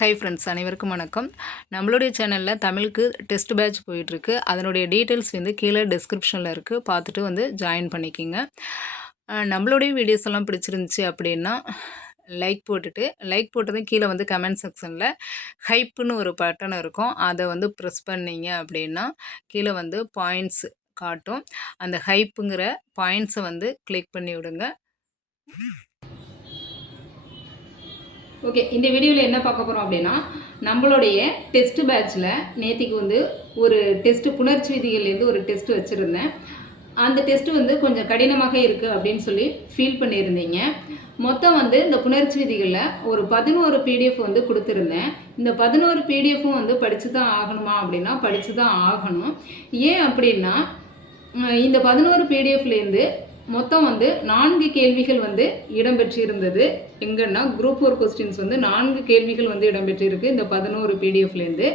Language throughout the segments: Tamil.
ஹை ஃப்ரெண்ட்ஸ் அனைவருக்கும் வணக்கம். நம்மளுடைய சேனலில் தமிழுக்கு டெஸ்ட் பேட்ச் போயிட்டுருக்கு. அதனுடைய டீட்டெயில்ஸ் வந்து கீழே டிஸ்கிரிப்ஷனில் இருக்குது பார்த்துட்டு வந்து ஜாயின் பண்ணிக்கிங்க. நம்மளுடைய வீடியோஸ் எல்லாம் பிடிச்சிருந்துச்சி அப்படின்னா லைக் போட்டுட்டு லைக் போட்டதும் கீழே வந்து கமெண்ட் செக்ஷனில் ஹைப்புன்னு ஒரு பட்டன் இருக்கும். அதை வந்து ப்ரெஸ் பண்ணீங்க அப்படின்னா கீழே வந்து பாயிண்ட்ஸ் காட்டும். அந்த ஹைப்புங்கிற பாயிண்ட்ஸை வந்து கிளிக் பண்ணி விடுங்க ஓகே இந்த வீடியோவில் என்ன பார்க்க போகிறோம் அப்படின்னா நம்மளுடைய டெஸ்ட் பேட்ச்சில் நேத்திக்கு வந்து ஒரு டெஸ்ட்டு புணர்ச்சி விதிகள்லேருந்து ஒரு டெஸ்ட் வச்சுருந்தேன். அந்த டெஸ்ட் வந்து கொஞ்சம் கடினமாக இருக்குது அப்படின்னு சொல்லி ஃபீல் பண்ணியிருந்தீங்க. மொத்தம் வந்து இந்த புணர்ச்சி விதிகளில் ஒரு பதினோரு பிடிஎஃப் வந்து கொடுத்துருந்தேன். இந்த பதினோரு பிடிஎஃப்பும் வந்து படித்து தான் ஆகணுமா அப்படின்னா படித்து தான் ஆகணும். ஏன் அப்படின்னா இந்த பதினோரு பிடிஎஃப்லேருந்து மொத்தம் வந்து நான்கு கேள்விகள் வந்து இடம்பெற்றிருந்தது. எங்கன்னா குரூப் ஃபோர் கொஸ்டின்ஸ் வந்து நான்கு கேள்விகள் வந்து இடம்பெற்றிருக்கு இந்த பதினோரு பிடிஎஃப்லேருந்து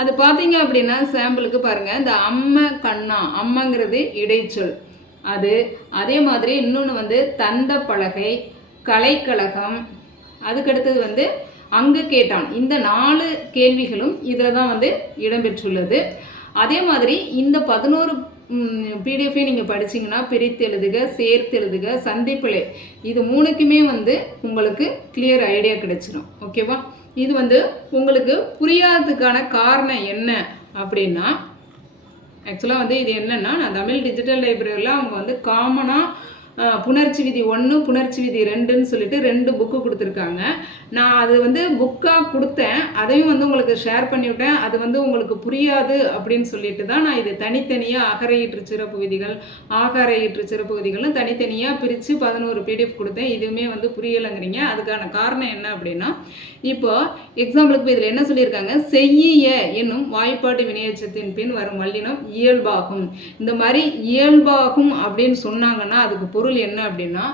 அது பார்த்தீங்க அப்படின்னா சாம்பிளுக்கு பாருங்கள் இந்த அம்ம கண்ணா அம்மங்கிறது இடைச்சொல். அது அதே மாதிரி இன்னொன்று வந்து தந்த பலகை கலைக்கழகம். அதுக்கடுத்தது வந்து அங்கு கேட்டான். இந்த நாலு கேள்விகளும் இதில் தான் வந்து இடம்பெற்றுள்ளது. அதே மாதிரி இந்த பதினோரு பிடிஎஃபே நீங்கள் படிச்சீங்கன்னா பிரித்து எழுதுக சேர்த்து எழுதுக சந்திப்பிழை இது மூணுக்குமே வந்து உங்களுக்கு கிளியர் ஐடியா கிடைச்சிடும் ஓகேவா இது வந்து உங்களுக்கு புரியாததுக்கான காரணம் என்ன அப்படின்னா ஆக்சுவலாக வந்து இது என்னென்னா நான் தமிழ் டிஜிட்டல் லைப்ரரியில் அவங்க வந்து காமனாக புணர்ச்சி விதி ஒன்று புணர்ச்சி விதி ரெண்டுன்னு சொல்லிட்டு ரெண்டு புக்கு கொடுத்துருக்காங்க. நான் அது வந்து புக்காக கொடுத்தேன். அதையும் வந்து உங்களுக்கு ஷேர் பண்ணிவிட்டேன் அது வந்து உங்களுக்கு புரியாது அப்படின்னு சொல்லிட்டு தான் நான் இது தனித்தனியாக அகரையீற்று சிறப்பு விதிகள் ஆகாரையீற்று சிறப்பு விதிகளும் தனித்தனியாக பிரித்து பதினோரு பிடிஎஃப் கொடுத்தேன். இதுவுமே வந்து புரியலைங்கிறீங்க. அதுக்கான காரணம் என்ன அப்படின்னா இப்போ எக்ஸாம்பிளுக்கு இதில் என்ன சொல்லியிருக்காங்க? செய்ய என்னும் வாய்ப்பாட்டு வினையச்சத்தின் பின் வரும் வல்லினம் இயல்பாகும். இந்த மாதிரி இயல்பாகும் அப்படின்னு சொன்னாங்கன்னா அதுக்கு பொருள் என்ன அப்படின்னா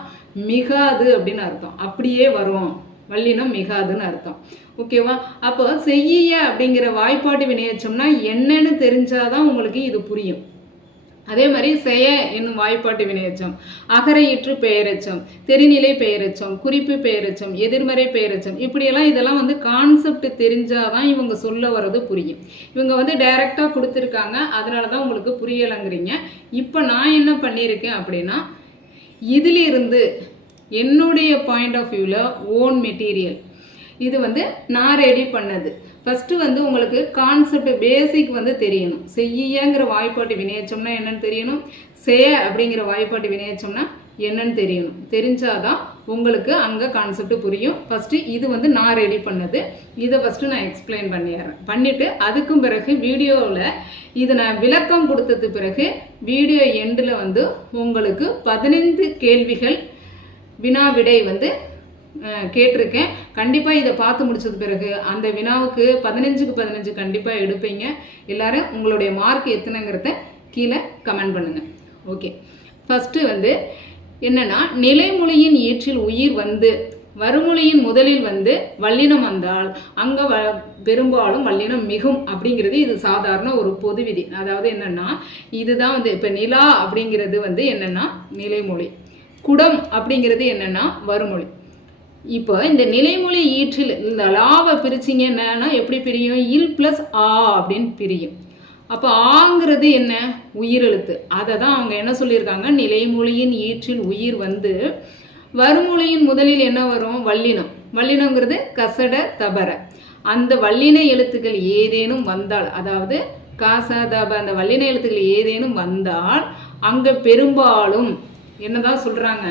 மிகாது அப்படின்னு அர்த்தம். அப்படியே வரும். வல்லினம் மிகாதுன்னு அர்த்தம். ஓகேவா அப்போ செய்ய அப்படிங்கிற வாய்ப்பாட்டு வினையச்சம்னா என்னன்னு தெரிஞ்சாதான் உங்களுக்கு இது புரியும். அதே மாதிரி செய என்னும் வாய்ப்பாட்டு வினையச்சம் அகரையிற்று பெயரச்சம் தெரிநிலை பெயரச்சம் குறிப்பு பெயரச்சம் எதிர்மறை பெயரச்சம் இப்படியெல்லாம் இதெல்லாம் வந்து கான்செப்ட் தெரிஞ்சாதான் இவங்க சொல்ல வர்றது புரியும். இவங்க வந்து டைரெக்டாக கொடுத்துருக்காங்க அதனால தான் உங்களுக்கு புரியலைங்கிறீங்க. இப்போ நான் என்ன பண்ணியிருக்கேன் அப்படின்னா இதிலிருந்து என்னுடைய பாயிண்ட் ஆஃப் வியூவில் ஓன் மெட்டீரியல் இது வந்து நான் ரெடி பண்ணது. ஃபஸ்ட்டு வந்து உங்களுக்கு கான்செப்ட் பேசிக் வந்து தெரியணும். செய்யங்கிற வாய்ப்பாட்டு வினையச்சம்னா என்னென்னு தெரியணும். செய்ய அப்படிங்கிற வாய்ப்பாட்டு வினையச்சம்னா என்னன்னு தெரியணும். தெரிஞ்சாதான் உங்களுக்கு அங்கே கான்செப்ட் புரியும். ஃபஸ்ட்டு இது வந்து நான் ரெடி பண்ணது. இதை ஃபஸ்ட்டு நான் எக்ஸ்பிளைன் பண்ணிடுறேன். பண்ணிவிட்டு அதுக்கும் பிறகு வீடியோவில் இதை நான் விளக்கம் கொடுத்தது பிறகு வீடியோ எண்டில் வந்து உங்களுக்கு பதினைந்து கேள்விகள் வினா விடை வந்து கேட்டிருக்கேன். கண்டிப்பாக இதை பார்த்து முடிச்சது பிறகு அந்த வினாவுக்கு பதினஞ்சுக்கு பதினஞ்சு கண்டிப்பாக எடுப்பீங்க. எல்லாரும் உங்களுடைய மார்க் எத்தனைங்கிறத கீழே கமெண்ட் பண்ணுங்கள் ஓகே ஃபஸ்ட்டு வந்து என்னென்னா நிலைமொழியின் ஈற்றில் உயிர் வந்து வருமொழியின் முதலில் வந்து வல்லினம் வந்தால் அங்கே வ பெரும்பாலும் வல்லினம் மிகும் அப்படிங்கிறது இது சாதாரண ஒரு பொது விதி. அதாவது என்னென்னா இதுதான் வந்து இப்போ நிலா அப்படிங்கிறது வந்து என்னென்னா நிலைமொழி. குடம் அப்படிங்கிறது என்னென்னா வறுமொழி. இப்போ இந்த நிலைமொழி ஈற்றில் இந்த லாவை பிரிச்சிங்க என்னன்னா எப்படி பிரியும்? இல் ப்ளஸ் ஆ அப்படின்னு பிரியும். அப்போ ஆங்கிறது என்ன? உயிரெழுத்து. அதை தான் அவங்க என்ன சொல்லியிருக்காங்க? நிலைமொழியின் ஈற்றில் உயிர் வந்து வருமொழியின் முதலில் என்ன வரும்? வல்லினம். வல்லினங்கிறது கசட தபர. அந்த வல்லின எழுத்துக்கள் ஏதேனும் வந்தால் அதாவது காச தப அந்த வல்லின எழுத்துக்கள் ஏதேனும் வந்தால் அங்கே பெரும்பாலும் என்னதான் சொல்கிறாங்க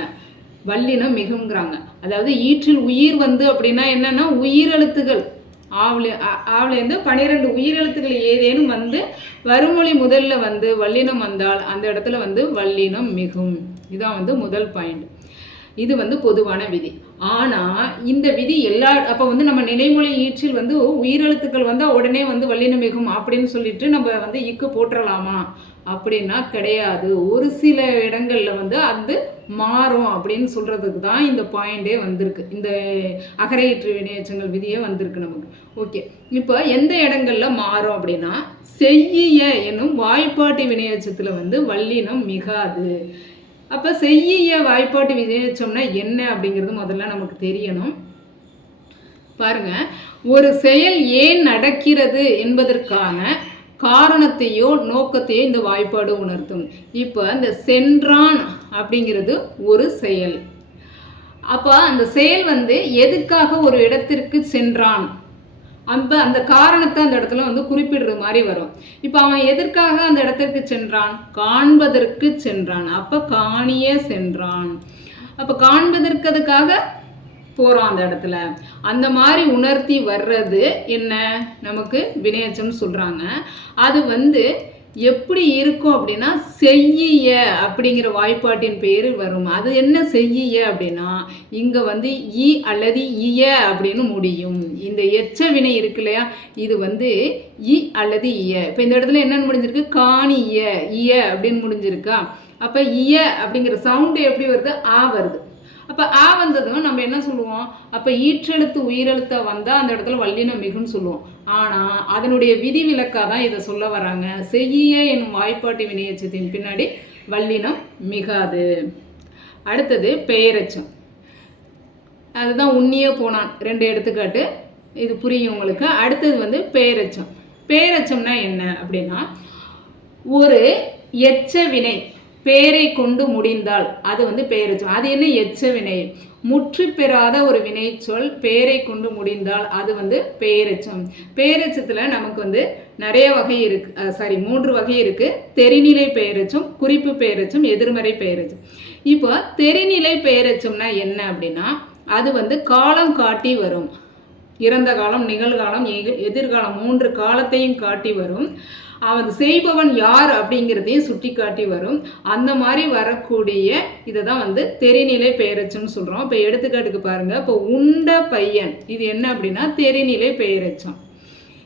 வல்லினம் மிகுங்கிறாங்க அதாவது ஈற்றில் உயிர் வந்து அப்படின்னா என்னன்னா உயிரெழுத்துகள். ஆவலே ஆவலேருந்து பன்னிரெண்டு உயிரெழுத்துக்கள் ஏதேனும் வந்து வருமொழி முதல்ல வந்து வல்லினம் வந்தால் அந்த இடத்துல வந்து வல்லினம் மிகும். இதுதான் வந்து முதல் பாயிண்ட் இது வந்து பொதுவான விதி. ஆனால் இந்த விதி எல்லா அப்போ வந்து நம்ம நிலைமொழி ஈற்றில் வந்து உயிரெழுத்துக்கள் வந்தால் உடனே வந்து வல்லினம் மிகும் அப்படின்னு சொல்லிட்டு நம்ம வந்து இக்கு போட்டுறலாமா அப்படின்னா கிடையாது. ஒரு சில இடங்களில் வந்து அது மாறும் அப்படின்னு சொல்கிறதுக்கு தான் இந்த பாயிண்டே வந்திருக்கு. இந்த அகரையற்று வினையச்சங்கள் விதியே வந்திருக்கு நமக்கு. ஓகே இப்போ எந்த இடங்களில் மாறும் அப்படின்னா செய்ய எனும் வாய்ப்பாட்டு வினையச்சத்தில் வந்து வல்லினம் மிகாது. அப்போ செய்ய வாய்ப்பாட்டு வினையச்சம்னா என்ன அப்படிங்கிறது முதல்ல நமக்கு தெரியணும். பாருங்க. ஒரு செயல் ஏன் நடக்கிறது என்பதற்கான காரணத்தையோ நோக்கத்தையோ இந்த வாய்ப்பாடு உணர்த்தும். இப்போ இந்த சென்றான் அப்படிங்கிறது ஒரு செயல். அப்போ அந்த செயல் வந்து எதுக்காக ஒரு இடத்திற்கு சென்றான்? அந்த அந்த காரணத்தை அந்த இடத்துல வந்து குறிப்பிடுற மாதிரி வரும். இப்போ அவன் எதற்காக அந்த இடத்திற்கு சென்றான்? காண்பதற்கு சென்றான். அப்போ காணிய சென்றான். அப்போ காண்பதற்கு அதுக்காக போகிறோம் அந்த இடத்துல. அந்த மாதிரி உணர்த்தி வர்றது என்ன? நமக்கு வினையச்சம்னு சொல்கிறாங்க அது வந்து எப்படி இருக்கும் அப்படின்னா செய்ய அப்படிங்கிற வாய்ப்பாட்டின் பேர் வரும். அது என்ன செய்ய அப்படின்னா இங்கே வந்து இ அல்லது இய அப்படின்னு முடியும். இந்த எச்ச வினை இருக்கு இல்லையா? இது வந்து இ அல்லது இய. இப்போ இந்த இடத்துல என்னென்னு முடிஞ்சிருக்கு? காணி இய இய அப்படின்னு முடிஞ்சிருக்கா? அப்போ இய அப்படிங்கிற சவுண்டு எப்படி வருது? ஆ வருது. அப்போ ஆ வந்ததும் நம்ம என்ன சொல்லுவோம்? அப்போ ஈற்றெழுத்து உயிரெழுத்தை வந்தால் அந்த இடத்துல வல்லினம் மிகுன்னு சொல்லுவோம். ஆனால் அதனுடைய விதிவிலக்காக தான் இதை சொல்ல வராங்க. செய்ய என்னும் வாய்ப்பாட்டு வினையச்சத்தின் பின்னாடி வல்லினம் மிகாது. அடுத்தது பெயரச்சம். அதுதான் உண்ணியே போனான். ரெண்டு எடுத்துக்காட்டு. இது புரியும் உங்களுக்கு. அடுத்தது வந்து பெயரச்சம். பெயரச்சம்னா என்ன அப்படின்னா ஒரு எச்ச வினை பேரை கொண்டு முடிந்தால். அது வந்து பெயரச்சம். அது என்ன? எச்ச வினை. முற்று பெறாத ஒரு வினைச்சொல் பெயரை கொண்டு முடிந்தால் அது வந்து பெயரச்சம் பெயரெச்சத்தில் நமக்கு வந்து நிறைய வகை இருக்கு. சாரி மூன்று வகை இருக்கு. தெரிநிலை பெயரச்சும் குறிப்பு பெயரச்சும் எதிர்மறை பெயரச்சும் இப்போ தெரிநிலை பெயரச்சம்னா என்ன அப்படின்னா அது வந்து காலம் காட்டி வரும். இறந்த காலம் நிகழ்காலம் எதிர்காலம் மூன்று காலத்தையும் காட்டி வரும். அவன் செய்பவன் யார் அப்படிங்கிறதையும் சுட்டி காட்டி வரும். அந்த மாதிரி வரக்கூடிய இதை தான் வந்து தெரிநிலை பெயரச்சம்னு சொல்கிறோம் இப்போ எடுத்துக்காட்டுக்கு பாருங்கள் இப்போ உண்ட பையன். இது என்ன அப்படின்னா தெரிநிலை பெயரச்சம்.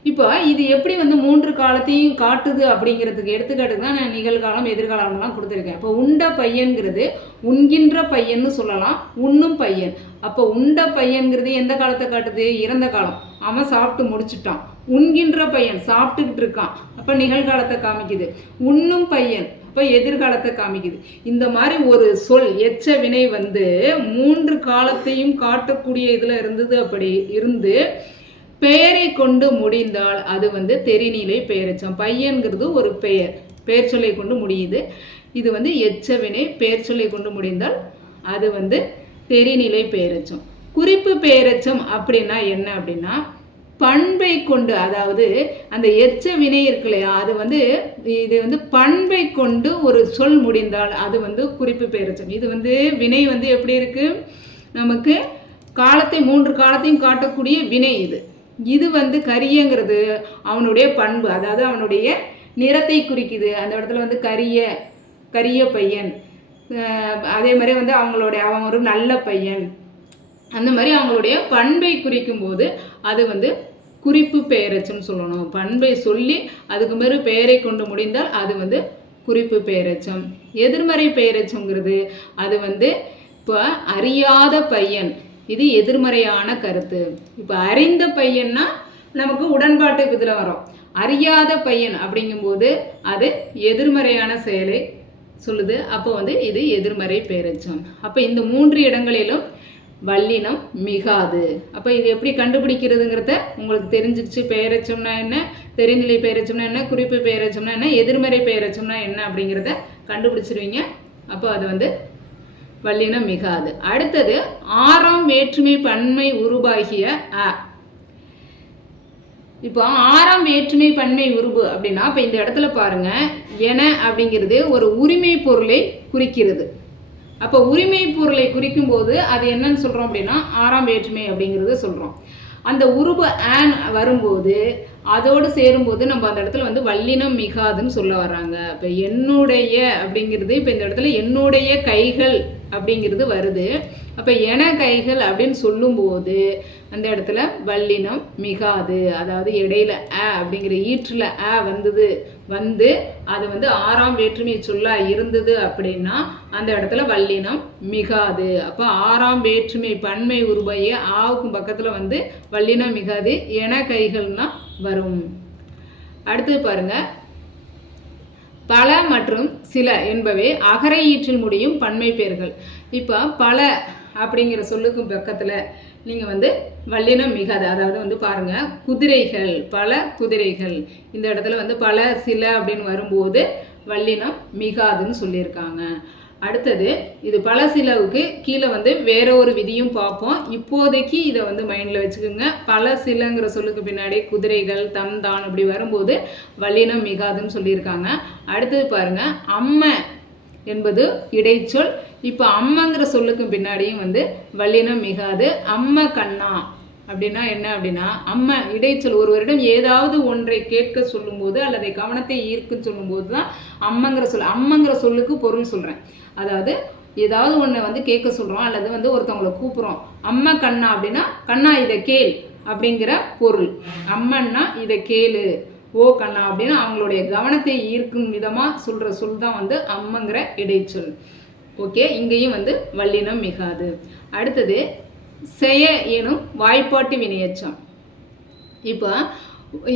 இப்போ இது எப்படி வந்து மூன்று காலத்தையும் காட்டுது அப்படிங்கிறதுக்கு எடுத்துக்காட்டுக்கு தான் நான் நிகழ்காலம் எதிர்காலம்லாம் கொடுத்துருக்கேன். இப்போ உண்ட பையன்கிறது உண்கின்ற பையன்னு சொல்லலாம். உண்ணும் பையன். அப்போ உண்ட பையன்கிறது எந்த காலத்தை காட்டுது? இறந்த காலம். அவன் சாப்பிட்டு முடிச்சுட்டான். உண்கின்ற பையன் சாப்பிட்டுக்கிட்டு இருக்கான். அப்போ நிகழ்காலத்தை காமிக்குது. உண்ணும் பையன் அப்போ எதிர்காலத்தை காமிக்குது. இந்த மாதிரி ஒரு சொல் எச்ச வினை வந்து மூன்று காலத்தையும் காட்டக்கூடிய இதில் இருந்தது அப்படி இருந்து பெயரை கொண்டு முடிந்தால் அது வந்து தெரிநிலை பெயரச்சம். பையன்கிறது ஒரு பெயர் பெயர் சொல்லை கொண்டு முடியுது. இது வந்து எச்சவினை பெயர் சொல்லை கொண்டு முடிந்தால் அது வந்து தெரிநிலை பெயரச்சம். குறிப்பு பெயரச்சம் அப்படின்னா என்ன அப்படின்னா பண்பை கொண்டு அதாவது அந்த எச்ச வினை இருக்கு இல்லையா அது வந்து இது வந்து பண்பை கொண்டு ஒரு சொல் முடிந்தால் அது வந்து குறிப்பு பெயரச்சம் இது வந்து வினை வந்து எப்படி இருக்குது நமக்கு காலத்தை மூன்று காலத்தையும் காட்டக்கூடிய வினை இது. இது வந்து கரியங்கிறது அவனுடைய பண்பு அதாவது அவனுடைய நிறத்தை குறிக்குது. அந்த இடத்துல வந்து கரிய கரிய பையன். அதே மாதிரி வந்து அவங்களுடைய அவன் ஒரு நல்ல பையன். அந்த மாதிரி அவங்களுடைய பண்பை குறிக்கும் போது அது வந்து குறிப்பு பெயரச்சம்னு சொல்லணும். பண்பை சொல்லி அதுக்கு மேலே பெயரை கொண்டு முடிந்தால் அது வந்து குறிப்பு பெயரச்சம். எதிர்மறை பெயரச்சங்கிறது அது வந்து இப்போ அறியாத பையன். இது எதிர்மறையான கருத்து. இப்போ அறிந்த பையன்னா நமக்கு உடன்பாட்டு இதில் வரும். அறியாத பையன் அப்படிங்கும்போது அது எதிர்மறையான செயலை சொல்லுது. அப்போ வந்து இது எதிர்மறை பேரச்சம் அப்போ இந்த மூன்று இடங்களிலும் வல்லினம் மிகாது. அப்போ இது எப்படி கண்டுபிடிக்கிறதுங்கிறத உங்களுக்கு தெரிஞ்சிச்சு பெயரச்சம்னா என்ன? தெரிநிலை பெயரச்சம்னா என்ன? குறிப்பு பெயரச்சம்னா என்ன? எதிர்மறை பெயரச்சம்னா என்ன அப்படிங்கிறத கண்டுபிடிச்சிருவீங்க. அப்போ அது வந்து வல்லினம் மிகாது. அடுத்தது ஆறாம் வேற்றுமை பன்மை உருவாகிய அ. இப்போ ஆறாம் வேற்றுமை பன்மை உருவு அப்படின்னா இப்போ இந்த இடத்துல பாருங்க. என அப்படிங்கிறது ஒரு உரிமை பொருளை குறிக்கிறது. அப்போ உரிமை பொருளை குறிக்கும் போது அது என்னன்னு சொல்கிறோம் அப்படின்னா ஆறாம் வேற்றுமை அப்படிங்கிறத சொல்கிறோம் அந்த உருவு ஆன் வரும்போது அதோடு சேரும்போது நம்ம அந்த இடத்துல வந்து வல்லினம் மிகாதுன்னு சொல்ல வர்றாங்க. இப்போ என்னுடைய அப்படிங்கிறது இப்போ இந்த இடத்துல என்னுடைய கைகள் அப்படிங்கிறது வருது. அப்போ என கைகள் அப்படின்னு சொல்லும்போது அந்த இடத்துல வல்லினம் மிகாது. அதாவது இடையில அ அப்படிங்கிற ஈற்றில் அ வந்தது வந்து அது வந்து ஆறாம் வேற்றுமை சொல்லா இருந்தது அப்படின்னா அந்த இடத்துல வல்லினம் மிகாது. அப்போ ஆறாம் வேற்றுமை பன்மை உருவையே ஆவுக்கும் பக்கத்தில் வந்து வல்லினம் மிகாது என கைகள்னா வரும். அடுத்தது பாருங்கள் பல மற்றும் சில என்பவை அகர ஈற்றில் முடியும் பன்மை பெயர்கள். இப்போ பல அப்படிங்கிற சொல்லுக்கும் பக்கத்தில் நீங்கள் வந்து வல்லினம் மிகாது. அதாவது வந்து பாருங்கள் குதிரைகள் பல குதிரைகள். இந்த இடத்துல வந்து பல சில அப்படின்னு வரும்போது வல்லினம் மிகாதுன்னு சொல்லியிருக்காங்க. அடுத்தது இது பல சிலவுக்கு கீழே வந்து வேற ஒரு விதியும் பார்ப்போம். இப்போதைக்கு இதை வந்து மைண்டில் வச்சுக்கோங்க. பல சிலங்கிற சொல்லுக்கு பின்னாடி குதிரைகள் தந்தான் அப்படி வரும்போது வல்லினம் மிகாதுன்னு சொல்லியிருக்காங்க. அடுத்தது பாருங்கள் அம்மை என்பது இடைச்சொல். இப்போ அம்மங்கிற சொல்லுக்கும் பின்னாடியும் வந்து வல்லினம் மிகாது அம்ம கண்ணா. அப்படின்னா என்ன அப்படின்னா அம்மா இடைச்சொல். ஒருவரிடம் ஏதாவது ஒன்றை கேட்க சொல்லும்போது அல்லது கவனத்தை ஈர்க்க சொல்லும்போது தான் அம்மங்கிற சொல். அம்மங்கிற சொல்லுக்கு பொருள் சொல்கிறேன் அதாவது ஏதாவது ஒன்றை வந்து கேட்க சொல்கிறோம் அல்லது வந்து ஒருத்தவங்களை கூப்பிட்றோம். அம்மா கண்ணா அப்படின்னா கண்ணா இதை கேள் அப்படிங்கிற பொருள். அம்மன்னா இதை கேளு. ஓ கண்ணா அப்படின்னு அவங்களுடைய கவனத்தை ஈர்க்கும் விதமாக சொல்கிற சொல் தான் வந்து அம்மங்கிற இடைச்சொல். ஓகே? இங்கேயும் வந்து வல்லினம் மிகாது. அடுத்தது செய எனும் வாய்ப்பாட்டு வினையச்சம். இப்போ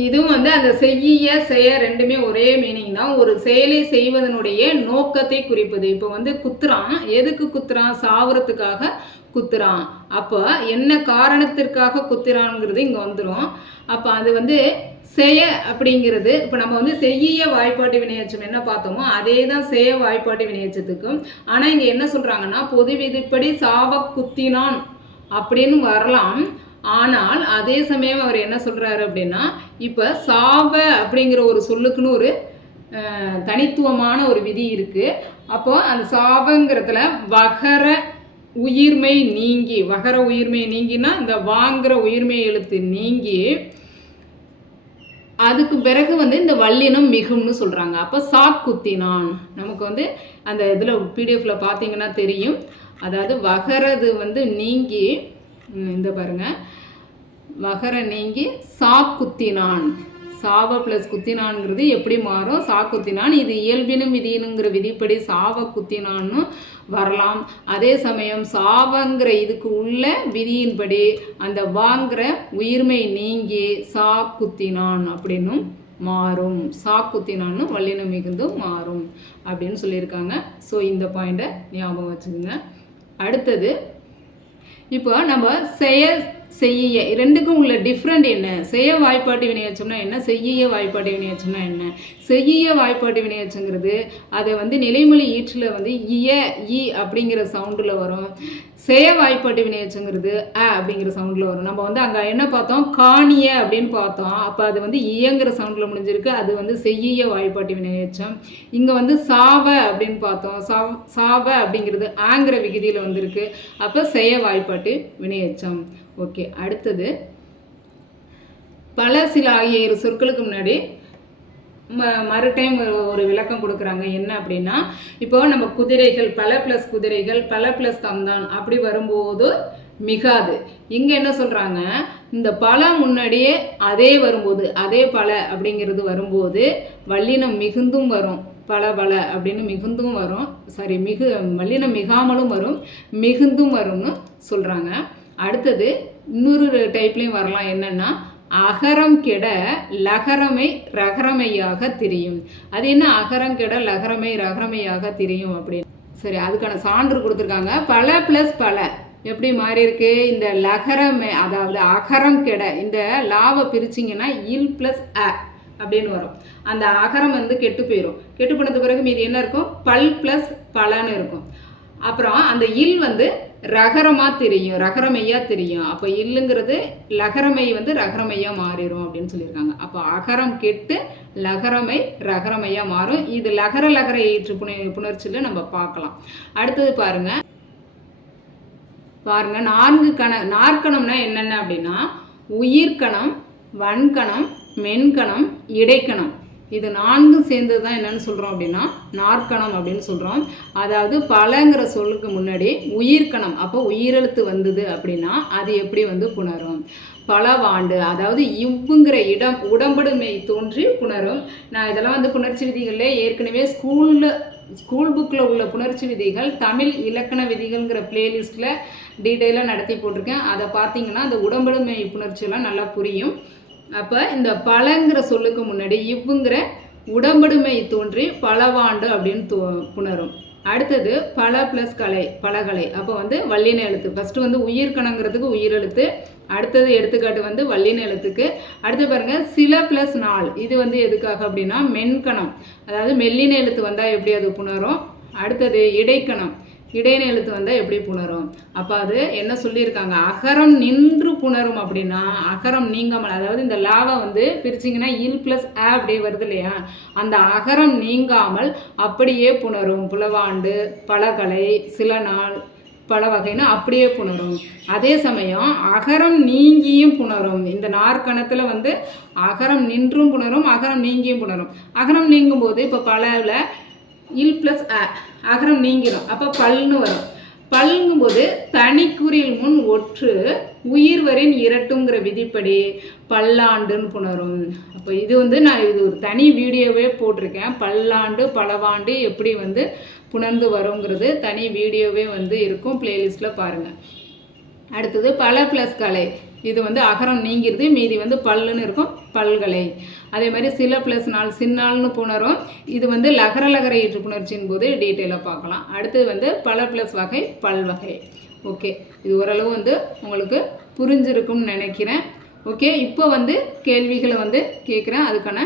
இதுவும் வந்து அந்த செய்ய செய்ய ரெண்டுமே ஒரே மீனிங் தான். ஒரு செயலை செய்வதனுடைய நோக்கத்தை குறிப்பது. இப்போ வந்து குத்துறான். எதுக்கு குத்துறான்? சாவரத்துக்காக குத்துறான். அப்போ என்ன காரணத்திற்காக குத்துறான்ங்கிறது இங்கே வந்துடும் அப்போ அது வந்து செய அப்படிங்கிறது இப்போ நம்ம வந்து செய்ய வாய்ப்பாட்டு வினையச்சம் என்ன பார்த்தோமோ அதே தான் செய வாய்ப்பாட்டு வினையச்சத்துக்கும். ஆனால் இங்கே என்ன சொல்கிறாங்கன்னா பொது விதிப்படி சாவ குத்தினான் அப்படின்னு வரலாம். ஆனால் அதே சமயம் அவர் என்ன சொல்கிறாரு அப்படின்னா இப்போ சாவ அப்படிங்கிற ஒரு சொல்லுக்குன்னு ஒரு தனித்துவமான ஒரு விதி இருக்குது அப்போ அந்த சாவங்கிறதுல வகர உயிர்மை நீங்கி வகர உயிர்மை நீங்கினா இந்த வாங்குற உயிர்மை எழுத்து நீங்கி அதுக்கு பிறகு வந்து இந்த வல்லினம் மிகும்னு சொல்கிறாங்க அப்போ சாக்குத்தினான். நமக்கு வந்து அந்த இதில் பிடிஎஃப்பில் பார்த்தீங்கன்னா தெரியும். அதாவது வகரது வந்து நீங்கி இந்த பாருங்க. வகர நீங்கி சா குத்தினான். சாவை ப்ளஸ் குத்தினான்ங்கிறது எப்படி மாறும்? சா குத்தினான் இது இயல்பினும் விதினுங்கிற விதிப்படி சாவை குத்தினான்னு வரலாம். அதே சமயம் சாவங்கிற இதுக்கு உள்ள விதியின்படி அந்த வாங்கிற உயிர்மை நீங்கி சா குத்தினான் அப்படின்னும் மாறும். சா குத்தினான்னு வல்லினம் மிகுந்தும் மாறும் அப்படின்னு சொல்லியிருக்காங்க. ஸோ இந்த பாயிண்ட்டை ஞாபகம் வச்சுக்கோங்க. அடுத்தது இப்போ நம்ம செயல் செய்ய ரெண்டுக்கும் உள்ள டிஃப்ரெண்ட் என்ன? செய்ய வாய்ப்பாட்டு வினையச்சம்னா என்ன? செய்ய வாய்ப்பாட்டு வினையச்சம்னா என்ன? செய்ய வாய்ப்பாட்டு வினையச்சங்கிறது அதை வந்து நிலைமொழி ஈற்றில் வந்து இய இ அப்படிங்கிற சவுண்டில் வரும். செய்ய வாய்ப்பாட்டு வினையச்சங்கிறது அ அப்படிங்கிற சவுண்டில் வரும். நம்ம வந்து அங்கே என்ன பார்த்தோம்? காணிய அப்படின்னு பார்த்தோம். அப்போ அது வந்து இயங்கிற சவுண்டில் முடிஞ்சிருக்கு. அது வந்து செய்ய வாய்ப்பாட்டு வினையச்சம் இங்கே வந்து சாவ அப்படின்னு பார்த்தோம். சாவ சாவ அப்படிங்கிறது ஆங்கிற விகுதியில் வந்திருக்கு. அப்போ செய்ய வாய்ப்பாட்டு வினையச்சம் ஓகே அடுத்தது. பல சில ஆகிய இரு சொற்களுக்கு முன்னாடி ம மறு டைம் ஒரு விளக்கம் கொடுக்குறாங்க. என்ன அப்படின்னா இப்போ நம்ம குதிரைகள் பல ப்ளஸ் குதிரைகள் பல ப்ளஸ் தந்தான் அப்படி வரும்போது மிகாது. இங்கே என்ன சொல்கிறாங்க இந்த பல முன்னாடியே அதே வரும்போது அதே பல அப்படிங்கிறது வரும்போது வல்லினம் மிகுந்தும் வரும். பல பல அப்படின்னு மிகுந்தும் வரும். சாரி மிகு வல்லினம் மிகாமலும் வரும். மிகுந்தும் வரும்னு சொல்கிறாங்க அடுத்தது இன்னொரு டைப்லேயும் வரலாம். என்னென்னா அகரம் கெட லகரமை ரகரமையாக திரியும். அது என்ன? அகரம் கெட லகரமை ரகரமையாக திரியும் அப்படின்னு. சரி அதுக்கான சான்று கொடுத்துருக்காங்க. பல ப்ளஸ் பல. எப்படி மாறி இருக்கு? இந்த லகரமே அதாவது அகரம் கெட இந்த லாவை பிரிச்சிங்கன்னா இல் ப்ளஸ் அ அப்படின்னு வரும். அந்த அகரம் வந்து கெட்டு போயிடும் கெட்டு போனது பிறகு மீதி என்ன இருக்கும்? பல் ப்ளஸ் பலன்னு இருக்கும். அப்புறம் அந்த இல் வந்து ரகரமாக தெரியும் ரகரமையாக தெரியும். அப்போ இல்லுங்கிறது லகரமை வந்து ரகரமையாக மாறிடும் அப்படின்னு சொல்லியிருக்காங்க. அப்போ அகரம் கெட்டு லகரமை ரகரமையாக மாறும். இது லகர லகர ஏற்று புண புணர்ச்சியில் நம்ம பார்க்கலாம். அடுத்தது பாருங்க. பாருங்கள் நான்கு கண நாற்கணம்னா என்னென்ன அப்படின்னா உயிர்கணம் வன்கணம் மென்கணம் இடைக்கணம். இது நான்கு சேர்ந்தது தான் என்னன்னு சொல்கிறோம் அப்படின்னா நாற்கணம் அப்படின்னு சொல்கிறோம் அதாவது பலங்கிற சொல்லுக்கு முன்னாடி உயிர்க்கணம். அப்போ உயிரெழுத்து வந்தது அப்படின்னா அது எப்படி வந்து புணரும்? பலவாண்டு அதாவது இவ்வுங்கிற இடம் உடம்படுமை தோன்றி புணரும். நான் இதெல்லாம் வந்து புணர்ச்சி விதிகளில் ஏற்கனவே ஸ்கூலில் ஸ்கூல் புக்கில் உள்ள புணர்ச்சி விதிகள் தமிழ் இலக்கண விதிகள்ங்கிற பிளேலிஸ்ட்டில் டீட்டெயிலாக நடத்தி போட்டிருக்கேன். அதை பார்த்தீங்கன்னா அந்த உடம்படுமை புணர்ச்சியெல்லாம் நல்லா புரியும். அப்போ இந்த பலங்கிற சொல்லுக்கு முன்னாடி இவ்வுங்கிற உடம்படுமை தோன்றி பலவாண்டு அப்படின்னு தோ புணரும். அடுத்தது பல ப்ளஸ் கலை பலகலை அப்போ வந்து வல்லின எழுத்து. ஃபஸ்ட்டு வந்து உயிர்கணங்கிறதுக்கு உயிரெழுத்து அடுத்தது எடுத்துக்காட்டு வந்து வல்லின எழுத்துக்கு. அடுத்து பாருங்க சில ப்ளஸ் நாள். இது வந்து எதுக்காக அப்படின்னா மென்கணம். அதாவது மெல்லின எழுத்து வந்தால் எப்படி அது புணரும்? அடுத்தது இடைக்கணம். இடையின எழுத்து வந்தால் எப்படி புணரும்? அப்போ அது என்ன சொல்லியிருக்காங்க? அகரம் நின்று புணரும் அப்படின்னா அகரம் நீங்காமல் அதாவது இந்த லாவை வந்து பிரிச்சிங்கன்னா இல் ப்ளஸ் அ அப்படியே வருது இல்லையா? அந்த அகரம் நீங்காமல் அப்படியே புணரும். புலவாண்டு பலகலை சில நாள் பல வகைன்னு அப்படியே புணரும். அதே சமயம் அகரம் நீங்கியும் புணரும். இந்த நாற்கணத்தில் வந்து அகரம் நின்றும் புணரும் அகரம் நீங்கியும் புணரும். அகரம் நீங்கும் போது இப்போ பலவில் இல் ப்ளஸ் அ. அகரம் நீங்கிடும் அப்போ பல்னு வரும். பல்ங்கும்போது தனிக்குறில் முன் ஒற்று உயிர்வரின் இரட்டுங்கிற விதிப்படி பல்லாண்டுன்னு புணரும். அப்போ இது வந்து நான் இது ஒரு தனி வீடியோவே போட்டிருக்கேன். பல்லாண்டு பலவாண்டு எப்படி வந்து புணர்ந்து வருங்கிறது தனி வீடியோவே வந்து இருக்கும். பிளேலிஸ்ட்டில் பாருங்கள் அடுத்தது பல ப்ளஸ் கலை. இது வந்து அகரம் நீங்கிறது மீதி வந்து பல்லுன்னு இருக்கும். பல்கலை. அதே மாதிரி சில ப்ளஸ் நாள் சின்னாள்னு புணரும். இது வந்து லகர லகர ஈற்று புணர்ச்சியின் போது டீட்டெயிலாக பார்க்கலாம். அடுத்தது வந்து பல ப்ளஸ் வகை பல் வகை. ஓகே இது ஓரளவு வந்து உங்களுக்கு புரிஞ்சிருக்கும்னு நினைக்கிறேன். ஓகே இப்போ வந்து கேள்விகளை வந்து கேட்குறேன். அதுக்கான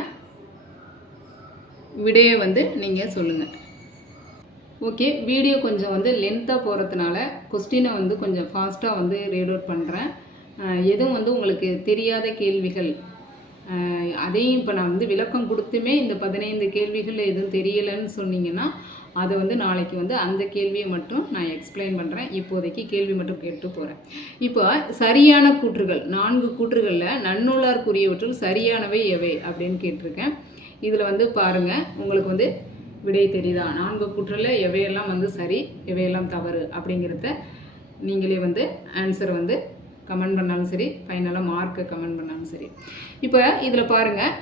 விடையை வந்து நீங்கள் சொல்லுங்கள் ஓகே வீடியோ கொஞ்சம் வந்து லென்த்தாக போகிறதுனால கொஸ்டினை வந்து கொஞ்சம் ஃபாஸ்ட்டாக வந்து ரீட் அவுட் பண்ணுறேன் எதுவும் வந்து உங்களுக்கு தெரியாத கேள்விகள் அதையும் இப்போ நான் வந்து விளக்கம் கொடுத்துமே இந்த பதினைந்து கேள்விகள் எதுவும் தெரியலைன்னு சொன்னீங்கன்னா அதை வந்து நாளைக்கு வந்து அந்த கேள்வியை மட்டும் நான் எக்ஸ்பிளைன் பண்ணுறேன் இப்போதைக்கு கேள்வி மட்டும் கேட்டு போகிறேன் இப்போ சரியான கூற்றுகள் நான்கு கூற்றுகளில் நன்னூலார்க்குரியவற்றுள் சரியானவை எவை அப்படின்னு கேட்டிருக்கேன். இதில் வந்து பாருங்கள் உங்களுக்கு வந்து விடை தெரியுதா? நான்கு கூற்றில் எவையெல்லாம் வந்து சரி எவையெல்லாம் தவறு அப்படிங்கிறத நீங்களே வந்து ஆன்சரை வந்து கமெண்ட் பண்ணாலும் சரி ஃபைனலாக மார்க்கை கமெண்ட் பண்ணாலும் சரி. இப்போ இதில் பாருங்கள்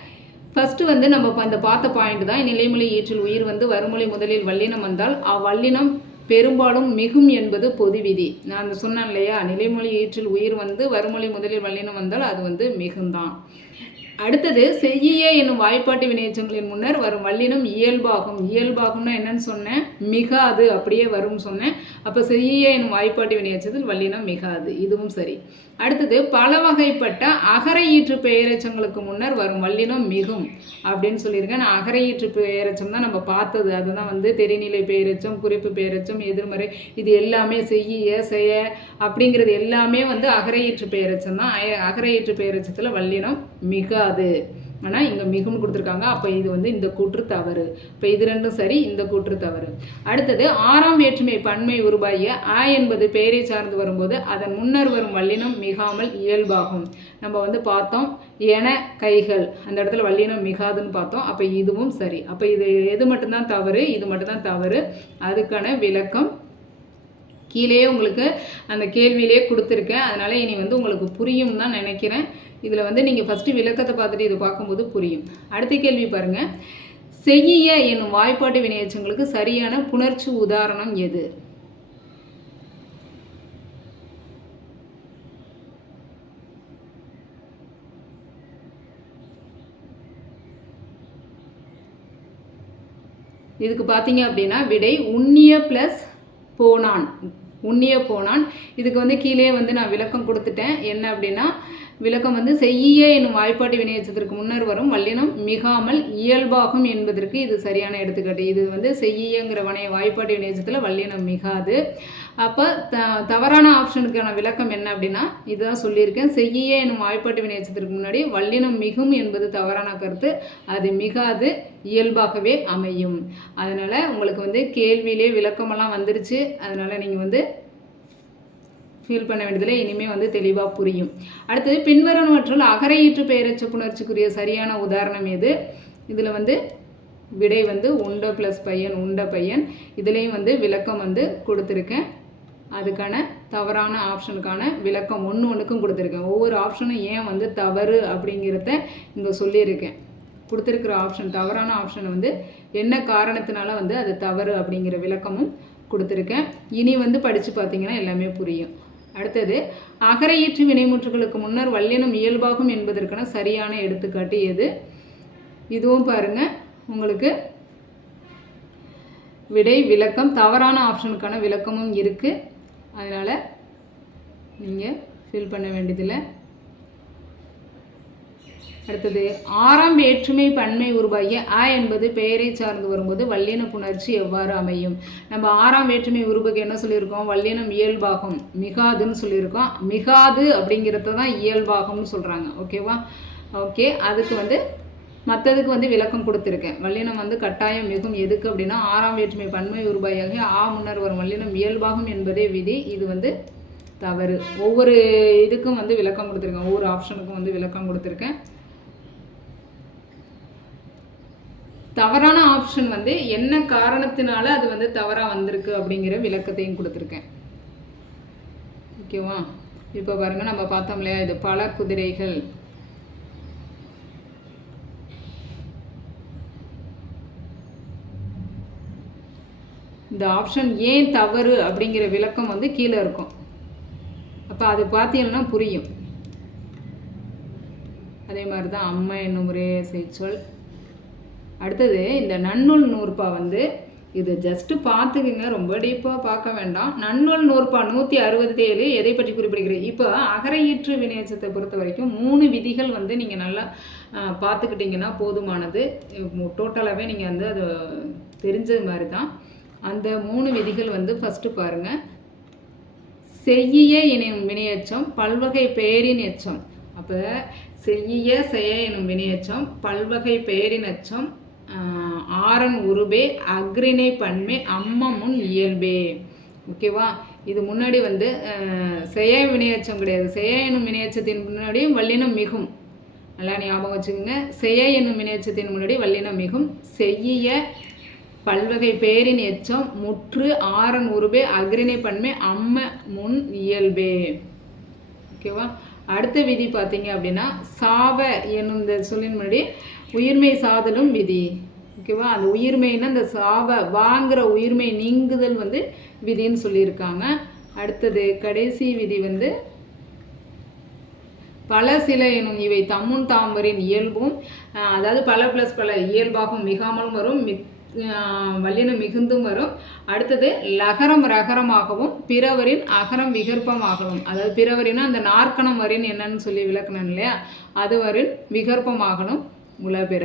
ஃபஸ்ட்டு வந்து நம்ம இப்போ அந்த பார்த்த பாயிண்ட் தான். நிலைமொழி ஈற்றில் உயிர் வந்து வருமொழி முதலில் வல்லினம் வந்தால் அவ்வல்லினம் பெரும்பாலும் மிகும் என்பது பொது விதி. நான் அந்த சொன்னேன் இல்லையா? நிலைமொழி ஈற்றில் உயிர் வந்து வருமொழி முதலில் வல்லினம் வந்தால் அது வந்து மிகுந்தான். அடுத்தது செய்ய என்னும் வாய்ப்பாட்டு வினையச்சங்களின் முன்னர் வரும் வல்லினம் இயல்பாகும். இயல்பாகும்னா என்னன்னு சொன்னேன். மிகாது அப்படியே வரும்னு சொன்னேன். அப்போ செய்ய என்னும் வாய்ப்பாட்டு வினையச்சத்தில் வல்லினம் மிகாது. இதுவும் சரி. அடுத்தது பல வகைப்பட்ட அகரை ஈற்று பெயரச்சங்களுக்கு முன்னர் வரும் வல்லினம் மிகும். அப்படின்னு சொல்லியிருக்கேன். நான் அகர ஈற்று தான் நம்ம பார்த்தது. அதுதான் வந்து தெரிநிலை பெயரச்சம் குறிப்பு பெயரச்சம் எதிர்மறை இது எல்லாமே செய்ய செய்ய அப்படிங்கிறது எல்லாமே வந்து அகரையீற்று ஈற்று தான். அகரையீற்று பெயரச்சத்தில் ஈற்று வல்லினம் மிகாது ஆனால் இங்கே மிகுன்னு கொடுத்துருக்காங்க. அப்போ இது வந்து இந்த கூற்று தவறு. இப்போ இது ரெண்டும் சரி இந்த கூற்று தவறு. அடுத்தது ஆறாம் வேற்றுமை பன்மை உருவாகிய ஆ என்பது பெயரை சார்ந்து வரும்போது அதன் முன்னர் வரும் வல்லினம் மிகாமல் இயல்பாகும். நம்ம வந்து பார்த்தோம் என கைகள். அந்த இடத்துல வல்லினம் மிகாதுன்னு பார்த்தோம். அப்போ இதுவும் சரி. அப்போ இது எது மட்டும்தான் தவறு இது மட்டும்தான் தவறு. அதுக்கான விளக்கம் கீழே உங்களுக்கு அந்த கேள்வியிலே கொடுத்துருக்கேன். அதனால் இனி வந்து உங்களுக்கு புரியும் தான் நினைக்கிறேன். இதில் வந்து நீங்கள் ஃபஸ்ட்டு விளக்கத்தை பார்த்துட்டு இது பார்க்கும்போது புரியும். அடுத்த கேள்வி பாருங்கள் செய்ய என்னும் வாய்ப்பாட்டு வினையச்சங்களுக்கு சரியான புணர்ச்சி உதாரணம் எது? இதுக்கு பார்த்தீங்க அப்படின்னா விடை உண்ணிய ப்ளஸ் போனான். உண்ணிய போனான். இதுக்கு வந்து கீழே வந்து நான் விளக்கம் கொடுத்துட்டேன். என்ன அப்படின்னா விளக்கம் வந்து செய்ய என்னும் வாய்ப்பாட்டு வினையச்சத்திற்கு முன்னர் வரும் வல்லினம் மிகாமல் இயல்பாகும் என்பதற்கு இது சரியான எடுத்துக்காட்டு. இது வந்து செய்யங்கிற வனைய வாய்ப்பாட்டு வினையச்சத்தில் வல்லினம் மிகாது. அப்போ த தவறான ஆப்ஷனுக்கான விளக்கம் என்ன அப்படின்னா இதுதான் சொல்லியிருக்கேன். செய்ய என்னும் வாய்ப்பாட்டு வினையச்சத்திற்கு முன்னாடி வல்லினம் மிகும் என்பது தவறான கருத்து. அது மிகாது இயல்பாகவே அமையும். அதனால் உங்களுக்கு வந்து கேள்வியிலே விளக்கமெல்லாம் வந்துருச்சு. அதனால் நீங்கள் வந்து ஃபீல் பண்ண வேண்டியதில்லை. இனிமேல் வந்து தெளிவாக புரியும். அடுத்தது பின்வருவனவற்றுள் அகரையீற்று பெயரச்ச புணர்ச்சிக்குரிய சரியான உதாரணம் எது? இதில் வந்து விடை வந்து உண்ட ப்ளஸ் பையன் உண்ட பையன். இதுலேயும் வந்து விளக்கம் வந்து கொடுத்துருக்கேன். அதுக்கான தவறான ஆப்ஷனுக்கான விளக்கம் ஒன்று ஒன்றுக்கும் கொடுத்துருக்கேன். ஒவ்வொரு ஆப்ஷனும் ஏன் வந்து தவறு அப்படிங்கிறத இங்கே சொல்லியிருக்கேன். கொடுத்துருக்கிற ஆப்ஷன் தவறான ஆப்ஷனை வந்து என்ன காரணத்தினால வந்து அது தவறு அப்படிங்கிற விளக்கமும் கொடுத்துருக்கேன். இனி வந்து படித்து பார்த்தீங்கன்னா எல்லாமே புரியும். அடுத்தது அகரையீற்று வினைமுற்றுகளுக்கு முன்னர் வல்லினம் இயல்பாகும் என்பதற்கான சரியான எடுத்துக்காட்டு எது? இதுவும் பாருங்கள் உங்களுக்கு விடை விளக்கம் தவறான ஆப்ஷனுக்கான விளக்கமும் இருக்குது அதனால் நீங்கள் ஃபில் பண்ண வேண்டியதில்லை. அடுத்தது ஆறாம் வேற்றுமை பன்மை உருவாகிய அ என்பது பெயரை சார்ந்து வரும்போது வல்லின புணர்ச்சி எவ்வாறு அமையும்? நம்ம ஆறாம் வேற்றுமை உருவுக்கு என்ன சொல்லியிருக்கோம்? வல்லினம் இயல்பாகும். மிகாதுன்னு சொல்லியிருக்கோம். மிகாது அப்படிங்கிறத தான் இயல்பாகும்னு சொல்கிறாங்க ஓகேவா ஓகே அதுக்கு வந்து மற்றதுக்கு வந்து விளக்கம் கொடுத்துருக்கேன். வல்லினம் வந்து கட்டாயம் மிகும். எதுக்கு அப்படின்னா ஆறாம் வேற்றுமை பன்மை உருவாகி ஆ முன்னர் வரும் வல்லினம் இயல்பாகும் என்பதே விதி. இது வந்து தவறு. ஒவ்வொரு இதுக்கும் வந்து விளக்கம் கொடுத்துருக்கேன். ஒவ்வொரு ஆப்ஷனுக்கும் வந்து விளக்கம் கொடுத்துருக்கேன். தவறான ஆப்ஷன் வந்து என்ன காரணத்தினால அது வந்து தவறாக வந்திருக்கு அப்படிங்கிற விளக்கத்தையும் கொடுத்துருக்கேன். ஓகேவா இப்போ பாருங்கள் நம்ம பார்த்தோம் இல்லையா இது பல குதிரைகள். இந்த ஆப்ஷன் ஏன் தவறு அப்படிங்கிற விளக்கம் வந்து கீழே இருக்கும். அப்போ அது பார்த்தீங்கன்னா புரியும். அதே மாதிரி தான் அம்மா என்னும் ஒரே செய்ச்சொல் அடுத்தது இந்த நன்னூல் நூறுபா வந்து இது ஜஸ்ட்டு பார்த்துக்குங்க ரொம்ப டீப்பாக பார்க்க வேண்டாம். நன்னூல் நூற்பா நூற்றி அறுபத்தி ஏழு எதை பற்றி குறிப்பிடுகிறது இப்போ அகரையீற்று வினையச்சத்தை பொறுத்த வரைக்கும் மூணு விதிகள் வந்து நீங்கள் நல்லா பார்த்துக்கிட்டிங்கன்னா போதுமானது. டோட்டலாகவே நீங்கள் வந்து அது தெரிஞ்சது மாதிரி தான் அந்த மூணு விதிகள் வந்து ஃபஸ்ட்டு பாருங்கள் செய்ய எனும் வினையச்சம் பல்வகை பெயரின் எச்சம். அப்போ செய்ய செய்ய எனும் வினையச்சம் பல்வகை பெயரின் அச்சம் ஆரன் உருபே அக்ரிணை பன்மை அம்மமுன் இயல்பே. ஓகேவா? இது முன்னாடி வந்து செய வினையச்சம் கிடையாது. செய என்னும் வினையச்சத்தின் முன்னாடியும் வல்லினம் மிகும். நல்லா ஞாபகம் வச்சுக்கோங்க. செய என்னும் வினையச்சத்தின் முன்னாடி வல்லினம் மிகும். செய்ய பல்வகை பேரின் எச்சம் முற்று ஆரன் உருபே அக்ரிணை பன்மை அம்ம முன் இயல்பே. ஓகேவா? அடுத்த விதி பார்த்தீங்க அப்படின்னா சாவ என்னும் இந்த சொல்லின் முன்னாடி உயிர்மை சாதலும் விதி. ஓகேவா அந்த உயிர்மைன்னா அந்த சாவை வாங்குகிற உயிர்மை நீங்குதல் வந்து விதின்னு சொல்லியிருக்காங்க. அடுத்தது கடைசி விதி வந்து பல சில எனும் இவை தம்முன் தாம்பரின் இயல்பும் அதாவது பல ப்ளஸ் பல இயல்பாகவும் மிகாமலும் வரும் மிக் வல்லினம் மிகுந்தும் வரும். அடுத்தது லகரம் ரகரமாகவும் பிறவரின் அகரம் விகற்பமாகவும். அதாவது பிறவரினா அந்த நாற்கணம் வரின் என்னன்னு சொல்லி விளக்கணும் இல்லையா? அது வரின் விகற்பமாகணும். உலபெற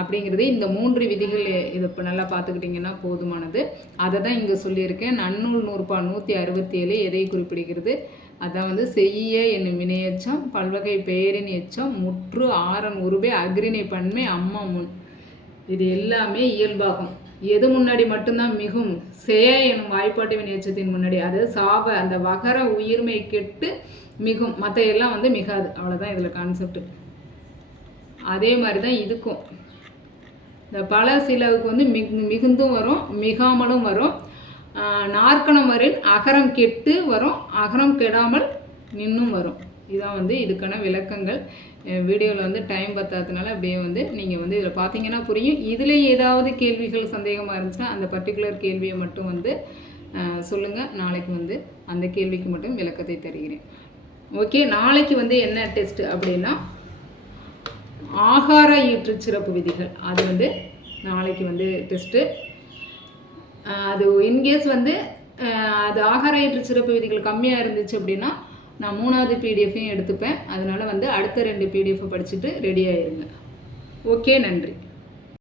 அப்படிங்கிறது இந்த மூன்று விதிகள் இது இப்போ நல்லா பார்த்துக்கிட்டிங்கன்னா போதுமானது. அதை தான் இங்கே சொல்லியிருக்கேன். நன்னூல் நூறுபா நூற்றி அறுபத்தி ஏழு எதை குறிப்பிடுகிறது? அதான் வந்து செய்ய என்னும் வினையச்சம் பல்வகை பெயரின் எச்சம் முற்று ஆரன் உருபே அக்ரிணை பன்மை அம்மா முன். இது எல்லாமே இயல்பாகும். எது முன்னாடி மட்டும்தான் மிகும்? செய எனும் வாய்ப்பாட்டு வினையச்சத்தின் முன்னாடி. அது சாப அந்த வகர உயிர்மை கெட்டு மிகும். மற்ற எல்லாம் வந்து மிகாது. அவ்வளோதான் இதில் கான்செப்ட் அதே மாதிரி தான் இதுக்கும். இந்த பல சிலவுக்கு வந்து மிகு மிகுந்தும் வரும் மிகாமலும் வரும். நாற்கணம் வரின் அகரம் கெட்டு வரும் அகரம் கெடாமல் நின்றும் வரும். இதுதான் வந்து இதுக்கான விளக்கங்கள். வீடியோவில் வந்து டைம் பத்தாததுனால அப்படியே வந்து நீங்கள் வந்து இதில் பார்த்தீங்கன்னா புரியும். இதில் ஏதாவது கேள்விகள் சந்தேகமாக இருந்துச்சுன்னா அந்த பர்டிகுலர் கேள்வியை மட்டும் வந்து சொல்லுங்கள் நாளைக்கு வந்து அந்த கேள்விக்கு மட்டும் விளக்கத்தை தருகிறேன். ஓகே நாளைக்கு வந்து என்ன டெஸ்ட் அப்படின்னா ஆகார ஈற்று சிறப்பு விதிகள். அது வந்து நாளைக்கு வந்து டெஸ்ட்டு அது இன்கேஸ் வந்து அது ஆகார ஈற்று சிறப்பு விதிகள் கம்மியாக இருந்துச்சு அப்படின்னா நான் மூணாவது பிடிஎஃப்பையும் எடுத்துப்பேன். அதனால் வந்து அடுத்த ரெண்டு பிடிஎஃப்பை படிச்சுட்டு ரெடி ஆகிருங்க ஓகே நன்றி.